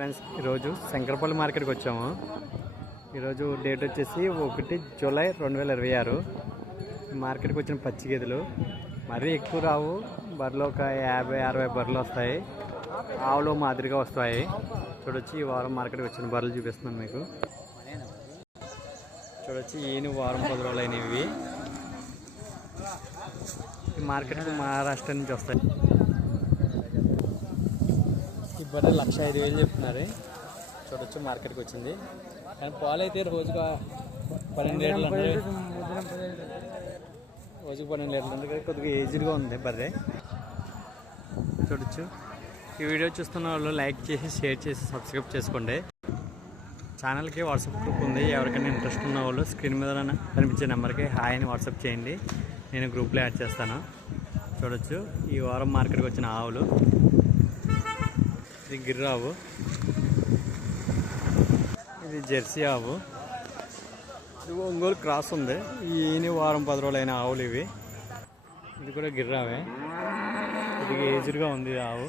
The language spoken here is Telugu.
ఫ్రెండ్స్ ఈరోజు శంకరపల్లి మార్కెట్కి వచ్చాము. ఈరోజు డేట్ వచ్చేసి 1 జూలై 2026. మార్కెట్కి వచ్చిన పచ్చి గేదెలు మరీ ఎక్కువ రావు. బర్రెలు ఒక 50-60 బర్రెలు వస్తాయి. ఆవులు మాదిరిగా వస్తాయి. చూడొచ్చు ఈ వారం మార్కెట్కి వచ్చిన బర్రెలు చూపిస్తున్నాను మీకు. చూడొచ్చు ఈయన వారం 10 రోజులు అయినవి. ఈ మార్కెట్కి మహారాష్ట్ర నుంచి వస్తాయి. ఈ బర్రె 1,05,000 చెప్తున్నారు. చూడొచ్చు మార్కెట్కి వచ్చింది. కానీ పాలు అయితే రోజుగా 12 లీటర్లు ఉంటాయి. రోజుకు 12 లీటర్లు ఉంటాయి. కొద్దిగా ఏజ్డ్గా ఉంది బర్రె. చూడొచ్చు. ఈ వీడియో చూస్తున్న వాళ్ళు లైక్ చేసి, షేర్ చేసి, సబ్స్క్రైబ్ చేసుకోండి. ఛానల్కి వాట్సాప్ గ్రూప్ ఉంది. ఎవరికైనా ఇంట్రెస్ట్ ఉన్న వాళ్ళు స్క్రీన్ మీద కనిపించే నెంబర్కి హాయ్ అని వాట్సాప్ చేయండి. నేను గ్రూప్లో యాడ్ చేస్తాను. చూడొచ్చు ఈ వారం మార్కెట్కి వచ్చిన ఆవులు. ఇది గిర్ర ఆవు, ఇది జెర్సీ ఆవు, ఇది ఒంగోలు క్రాస్ ఉంది. ఈయన వారం 10 రోజులు అయిన ఆవులు ఇవి. ఇది కూడా గిర్రావే. ఇది ఏజ్డ్గా ఉంది ఆవు.